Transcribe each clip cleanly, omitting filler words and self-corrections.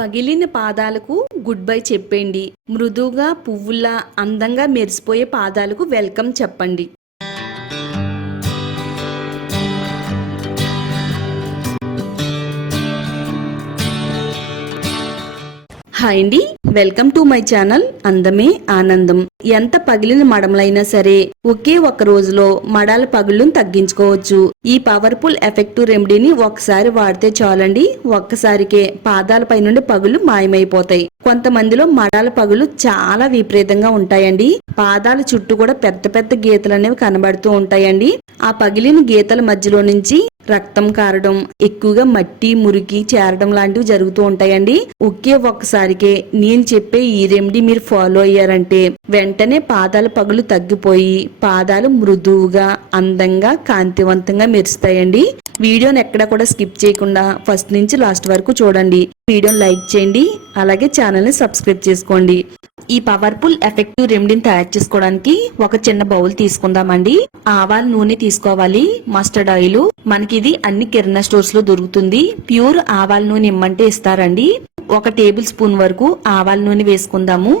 పగిలిన పాదాలకు good bye చెప్పండి. మృదువుగా పువ్వుల్లా అందంగా మెరిసిపోయే పాదాలకు వెల్కమ్ చెప్పండి. హాయ్ అండి, వెల్కమ్ టు మై ఛానల్ అందమే ఆనందం. ఎంత పగిలిన మడమలైనా సరే ఒకే ఒక రోజులో మడాల పగుళ్ళను తగ్గించుకోవచ్చు. ఈ పవర్ఫుల్ ఎఫెక్టివ్ రెమెడీని ఒకసారి వాడితే చాలండి, ఒక్కసారికే పాదాలపై నుండి పగుళ్ళు మాయమైపోతాయి. కొంతమందిలో మడాల పగులు చాలా విపరీతంగా ఉంటాయండి. పాదాల చుట్టూ కూడా పెద్ద పెద్ద గీతలు అనేవి కనబడుతూ ఉంటాయండి. ఆ పగిలిన గీతల మధ్యలో నుంచి రక్తం కారడం, ఎక్కువగా మట్టి మురికి చేరడం లాంటివి జరుగుతూ ఉంటాయండి. ఒకే ఒక్కసారికే నేను చెప్పే ఈ రెమెడీ మీరు ఫాలో అయ్యారంటే వెంటనే పాదాల పగులు తగ్గిపోయి పాదాలు మృదువుగా అందంగా కాంతివంతంగా మెరుస్తాయండి. వీడియోని ఎక్కడ కూడా స్కిప్ చేయకుండా ఫస్ట్ నుంచి లాస్ట్ వరకు చూడండి. వీడియోని లైక్ చేయండి, అలాగే ఛానల్ ని సబ్స్క్రైబ్ చేసుకోండి. ఈ పవర్ఫుల్ ఎఫెక్టివ్ రెమెడీని తయారు చేసుకోవడానికి ఒక చిన్న బౌల్ తీసుకుందామండి. ఆవాల నూనె తీసుకోవాలి, మస్టర్డ్ ఆయిల్. మనకి ఇది అన్ని కిరాణా స్టోర్స్ లో దొరుకుతుంది. ప్యూర్ ఆవాల నూనె ఇమ్మంటే ఇస్తారండి. 1 టేబుల్ స్పూన్ వరకు ఆవాల నూనె వేసుకుందాము.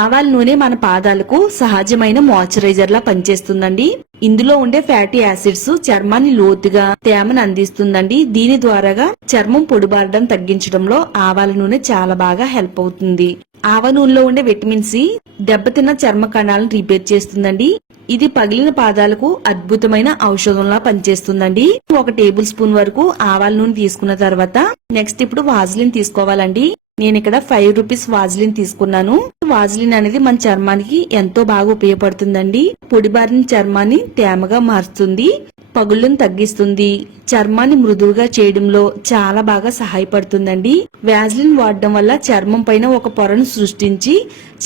ఆవాల నూనె మన పాదాలకు సహజమైన మాయిశ్చరైజర్ లా పనిచేస్తుందండి. ఇందులో ఉండే ఫ్యాటీ యాసిడ్స్ చర్మాన్ని లోతుగా తేమను అందిస్తుందండి. దీని ద్వారాగా చర్మం పొడిబారడం తగ్గించడంలో ఆవాల నూనె చాలా బాగా హెల్ప్ అవుతుంది. ఆవ నూనెలో ఉండే విటమిన్ సి దెబ్బతిన్న చర్మ కణాలను రిపేర్ చేస్తుందండి. ఇది పగిలిన పాదాలకు అద్భుతమైన ఔషధంలా పనిచేస్తుందండి. 1 టేబుల్ స్పూన్ వరకు ఆవాల నూనె తీసుకున్న తర్వాత నెక్స్ట్ ఇప్పుడు వాజిలిన్ తీసుకోవాలండి. నేను ఇక్కడ 5 రూపీస్ వాజిలిన్ తీసుకున్నాను. వాజిలిన్ అనేది మన చర్మానికి ఎంతో బాగా ఉపయోగపడుతుందండి. పొడిబారిన చర్మాన్ని తేమగా మారుస్తుంది, పగుళ్ళను తగ్గిస్తుంది, చర్మాన్ని మృదువుగా చేయడంలో చాలా బాగా సహాయపడుతుందండి. వాజిలిన్ వాడడం వల్ల చర్మం పైన ఒక పొరను సృష్టించి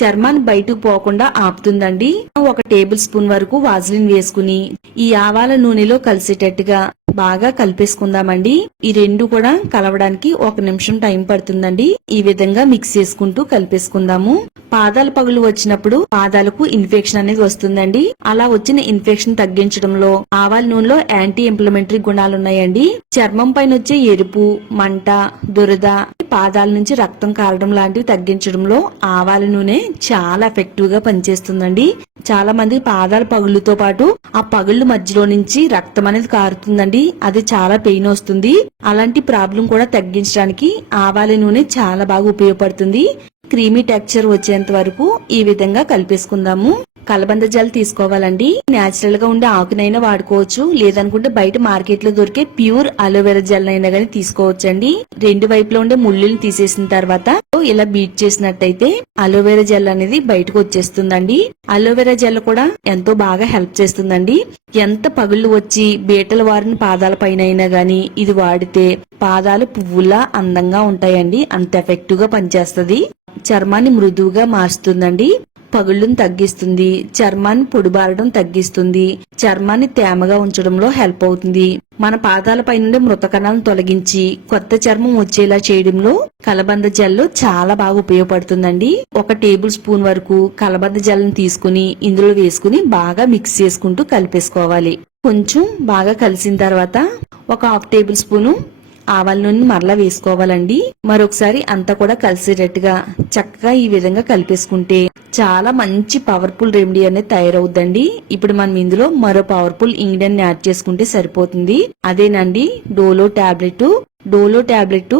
చర్మాన్ని బయటకు పోకుండా ఆపుతుందండి. 1 టేబుల్ స్పూన్ వరకు వాజిలిన్ వేసుకుని ఈ ఆవాల నూనెలో కలిసేటట్టుగా బాగా కలిపేసుకుందామండి. ఈ రెండు కూడా కలవడానికి 1 నిమిషం టైం పడుతుందండి. ఈ విధంగా మిక్స్ చేసుకుంటూ కలిపేసుకుందాము. పాదాల పగులు వచ్చినప్పుడు పాదాలకు ఇన్ఫెక్షన్ అనేది వస్తుందండి. అలా వచ్చిన ఇన్ఫెక్షన్ తగ్గించడంలో ఆవాల నూనెలో యాంటీ ఇన్ఫ్లమేటరీ గుణాలు ఉన్నాయండి. చర్మం పైన వచ్చే ఎరుపు, మంట, దురద, పాదాల నుంచి రక్తం కారడం లాంటివి తగ్గించడంలో ఆవాల నూనె చాలా ఎఫెక్టివ్ గా పనిచేస్తుందండి. చాలా మంది పాదాల పగుళ్ళతో పాటు ఆ పగుళ్ళ మధ్యలో నుంచి రక్తం అనేది కారుతుందండి. అది చాలా పెయిన్ వస్తుంది. అలాంటి ప్రాబ్లం కూడా తగ్గించడానికి ఆవాల నూనె చాలా బాగా ఉపయోగపడుతుంది. క్రీమీ టెక్స్చర్ వచ్చేంత వరకు ఈ విధంగా కలిపేసుకుందాము. కలబంద జెల్ తీసుకోవాలండి. నేచురల్ గా ఉండే ఆకునైనా వాడుకోవచ్చు, లేదనుకుంటే బయట మార్కెట్ లో దొరికే ప్యూర్ అలోవెరా జెల్ అయినా గానీ తీసుకోవచ్చండి. 2 వైపులో ఉండే ముళ్ళుని తీసేసిన తర్వాత ఇలా బీట్ చేసినట్టయితే అలోవెరా జెల్ అనేది బయటకు వచ్చేస్తుందండి. అలోవెరా జెల్ కూడా ఎంతో బాగా హెల్ప్ చేస్తుందండి. ఎంత పగుళ్ళు వచ్చి బీటలు వారిన పాదాల పైన అయినా గానీ ఇది వాడితే పాదాలు పువ్వులా అందంగా ఉంటాయండి. అంత ఎఫెక్టివ్ గా పనిచేస్తుంది. చర్మాన్ని మృదువుగా మారుస్తుందండి, పగుళ్ళను తగ్గిస్తుంది, చర్మాన్ని పొడిబారడం తగ్గిస్తుంది, చర్మాన్ని తేమగా ఉంచడంలో హెల్ప్ అవుతుంది. మన పాదాలపై నుండి మృత కణాలను తొలగించి కొత్త చర్మం వచ్చేలా చేయడంలో కలబంద జెల్ చాలా బాగా ఉపయోగపడుతుందండి. 1 టేబుల్ స్పూన్ వరకు కలబంద జెల్ని తీసుకుని ఇందులో వేసుకుని బాగా మిక్స్ చేసుకుంటూ కలిపేసుకోవాలి. కొంచెం బాగా కలిసిన తర్వాత 1/2 టేబుల్ స్పూను ఆవాల నూనె మరలా వేసుకోవాలండి. మరొకసారి అంతా కూడా కలిసేటట్టుగా చక్కగా ఈ విధంగా కలిపేసుకుంటే చాలా మంచి పవర్ఫుల్ రెమెడీ అనేది తయారవుద్దండి. ఇప్పుడు మనం ఇందులో మరో పవర్ఫుల్ ఇంగ్రీడియంట్ యాడ్ చేసుకుంటే సరిపోతుంది. అదేనండి Dolo tablet. Dolo tablet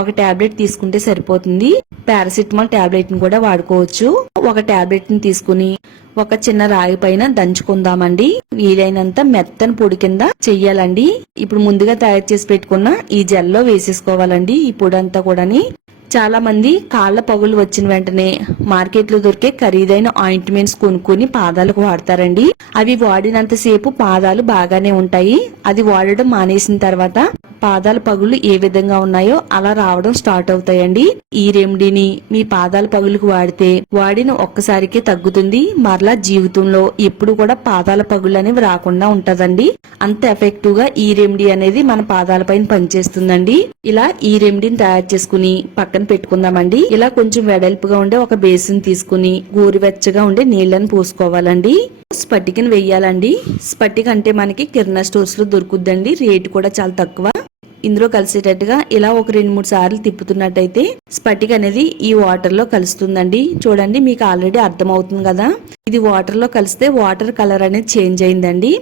1 tablet తీసుకుంటే సరిపోతుంది. పారాసిటమాల్ టాబ్లెట్ ని కూడా వాడుకోవచ్చు. 1 టాబ్లెట్ ని తీసుకుని ఒక చిన్న రాయి పైన దంచుకుందామండి. వీలైనంత మెత్తని పొడి కింద చెయ్యాలండి. ఇప్పుడు ముందుగా తయారు చేసి పెట్టుకున్న ఈ జెల్లో వేసేసుకోవాలండి. ఈ పొడి అంతా కూడాని చాలా మంది కాళ్ల పగులు వచ్చిన వెంటనే మార్కెట్ లో దొరికే ఖరీదైన ఆయింట్మెంట్స్ కొనుక్కొని పాదాలకు వాడతారండి. అవి వాడినంతసేపు పాదాలు బాగానే ఉంటాయి. అది వాడడం మానేసిన తర్వాత పాదాల పగులు ఏ విధంగా ఉన్నాయో అలా రావడం స్టార్ట్ అవుతాయండి. ఈ రెమెడీని మీ పాదాల పగులకు వాడితే వాడిన ఒక్కసారికే తగ్గుతుంది. మరలా జీవితంలో ఎప్పుడు కూడా పాదాల పగులు అనేవి రాకుండా ఉంటదండి. అంత ఎఫెక్టివ్ గా ఈ రెమెడీ అనేది మన పాదాల పైన పనిచేస్తుందండి. ఇలా ఈ రెమెడీని తయారు చేసుకుని పక్కన పెట్టుకుందామండి. ఇలా కొంచెం వెడల్పుగా ఉండే ఒక బేసిన్ తీసుకుని గోరువెచ్చగా ఉండే నీళ్లను పోసుకోవాలండి. స్పటికను వెయ్యాలండి. స్పటిక అంటే మనకి కిరాణా స్టోర్స్ లో దొరుకుద్దండి. రేటు కూడా చాలా తక్కువ. ఇందులో కలిసేటట్టుగా ఇలా ఒక 2-3 సార్లు తిప్పుతున్నట్టయితే స్ఫటిక అనేది ఈ వాటర్ లో కలుస్తుందండి. చూడండి, మీకు ఆల్రెడీ అర్థమవుతుంది కదా, ఇది వాటర్ లో కలిస్తే వాటర్ కలర్ అనేది చేంజ్ అయిందండి.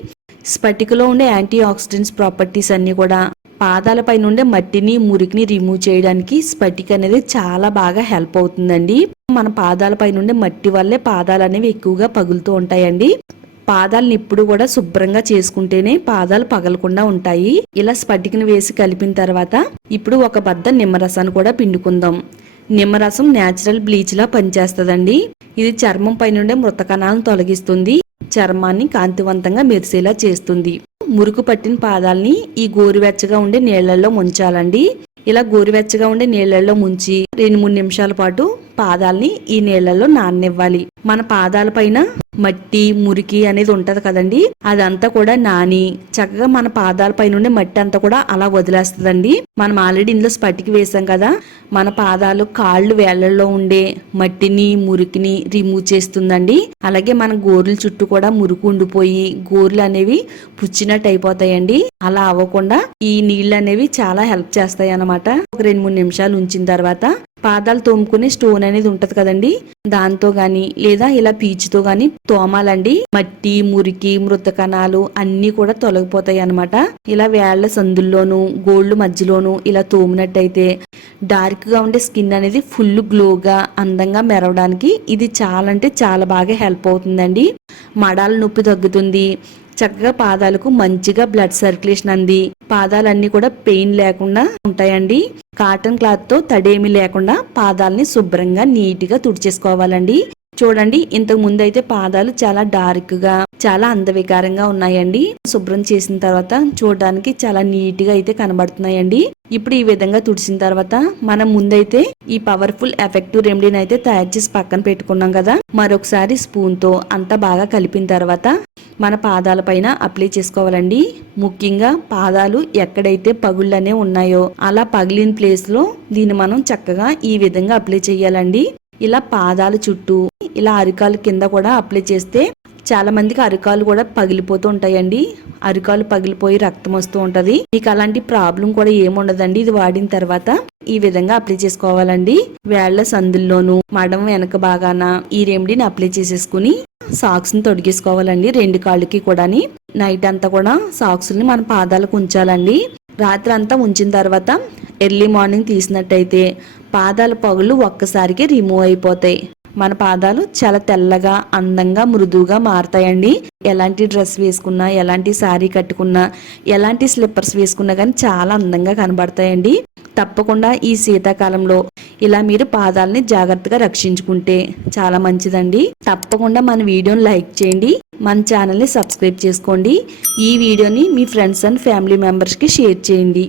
స్ఫటికలో ఉండే యాంటీ ఆక్సిడెంట్స్ ప్రాపర్టీస్ అన్ని కూడా పాదాలపై నుండే మట్టిని మురికిని రిమూవ్ చేయడానికి స్ఫటిక అనేది చాలా బాగా హెల్ప్ అవుతుందండి. మన పాదాలపై నుండే మట్టి వల్లే పాదాలు అనేవి ఎక్కువగా పగులుతూ ఉంటాయండి. పాదాలను ఇప్పుడు కూడా శుభ్రంగా చేసుకుంటేనే పాదాలు పగలకుండా ఉంటాయి. ఇలా స్ఫటికను వేసి కలిపిన తర్వాత ఇప్పుడు ఒక బద్ద నిమ్మరసాన్ని కూడా పిండుకుందాం. నిమ్మరసం నేచురల్ బ్లీచ్ లా పనిచేస్తుందండి. ఇది చర్మం పై నుండే మృత కణాలను తొలగిస్తుంది, చర్మాన్ని కాంతివంతంగా మెరిసేలా చేస్తుంది. మురుకు పట్టిన పాదాలని ఈ గోరువెచ్చగా ఉండే నీళ్లలో ముంచాలండి. ఇలా గోరువెచ్చగా ఉండే నీళ్లలో ముంచి 2-3 నిమిషాల పాటు పాదాలని ఈ నీళ్లలో నాననివ్వాలి. మన పాదాల పైన మట్టి మురికి అనేది ఉంటది కదండి, అదంతా కూడా నాని చక్కగా మన పాదాల పైన ఉండే మట్టి అంతా కూడా అలా వదిలేస్తుందండి. మనం ఆల్రెడీ ఇందులో స్ఫటిక వేసాం కదా, మన పాదాలు కాళ్ళు వేళ్లలో ఉండే మట్టిని మురికిని రిమూవ్ చేస్తుందండి. అలాగే మన గోర్ల చుట్టూ కూడా మురికి ఉండిపోయి గోర్లు అనేవి పుచ్చినట్టు అయిపోతాయండి. అలా అవ్వకుండా ఈ నీళ్లు అనేవి చాలా హెల్ప్ చేస్తాయి అన్నమాట. ఒక 2-3 నిమిషాలు ఉంచిన తర్వాత పాదాలు తోముకునే స్టోన్ అనేది ఉంటది కదండి, దాంతో గాని లేదా ఇలా పీచుతో గాని తోమాలండి. మట్టి మురికి మృత కణాలు అన్ని కూడా తొలగిపోతాయి అన్నమాట. ఇలా వేళ్ల సందుల్లోను గోళ్ళు మధ్యలోను ఇలా తోమినట్టయితే డార్క్ గా ఉండే స్కిన్ అనేది ఫుల్ గ్లోగా అందంగా మెరవడానికి ఇది చాలా అంటే చాలా బాగా హెల్ప్ అవుతుందండి. మడాల నొప్పి తగ్గుతుంది, చక్కగా పాదాలకు మంచిగా బ్లడ్ సర్క్యులేషన్ అంది పాదాలన్నీ కూడా పెయిన్ లేకుండా ఉంటాయండి. కాటన్ క్లాత్ తో తడేమి లేకుండా పాదాలని శుభ్రంగా నీట్ గా తుడిచేసుకోవాలండి. చూడండి, ఇంతకు ముందు అయితే పాదాలు చాలా డార్క్ గా చాలా అందవికారంగా ఉన్నాయండి. శుభ్రం చేసిన తర్వాత చూడడానికి చాలా నీట్ గా అయితే కనబడుతున్నాయండి. ఇప్పుడు ఈ విధంగా తుడిసిన తర్వాత మనం ముందైతే ఈ పవర్ఫుల్ ఎఫెక్టివ్ రెమెడీని అయితే తయారు చేసి పక్కన పెట్టుకున్నాం కదా, మరొకసారి స్పూన్ తో అంతా బాగా కలిపిన తర్వాత మన పాదాల పైన అప్లై చేసుకోవాలండి. ముఖ్యంగా పాదాలు ఎక్కడైతే పగుళ్ళనే ఉన్నాయో అలా పగిలిన ప్లేస్ లో దీన్ని మనం చక్కగా ఈ విధంగా అప్లై చేయాలండి. ఇలా పాదాల చుట్టూ ఇలా అరికాలు కింద కూడా అప్లై చేస్తే చాలా మందికి అరికాలు కూడా పగిలిపోతూ ఉంటాయండి. అరికాలు పగిలిపోయి రక్తం వస్తూ ఉంటది. మీకు అలాంటి ప్రాబ్లం కూడా ఏముండదండి. ఇది వాడిన తర్వాత ఈ విధంగా అప్లై చేసుకోవాలండి. వేళ్ల సందుల్లోనూ మడం వెనక బాగాన ఈ రెమెడీని అప్లై చేసేసుకుని సాక్స్ ని తొడిగేసుకోవాలండి. 2 కాళ్ళకి కూడా నైట్ అంతా కూడా సాక్స్ ని మన పాదాలకు ఉంచాలండి. రాత్రి అంతా ఉంచిన తర్వాత ఎర్లీ మార్నింగ్ తీసినట్టయితే పాదాల పగులు ఒక్కసారికి రిమూవ్ అయిపోతాయి. మన పాదాలు చాలా తెల్లగా అందంగా మృదువుగా మారతాయండి. ఎలాంటి డ్రెస్ వేసుకున్నా ఎలాంటి శారీ కట్టుకున్నా ఎలాంటి స్లిప్పర్స్ వేసుకున్నా కానీ చాలా అందంగా కనబడతాయండి. తప్పకుండా ఈ శీతాకాలంలో ఇలా మీరు పాదాలని జాగ్రత్తగా రక్షించుకుంటే చాలా మంచిదండి. తప్పకుండా మన వీడియోని లైక్ చేయండి, మన ఛానల్ని సబ్స్క్రైబ్ చేసుకోండి. ఈ వీడియోని మీ ఫ్రెండ్స్ అండ్ ఫ్యామిలీ మెంబర్స్కి షేర్ చేయండి.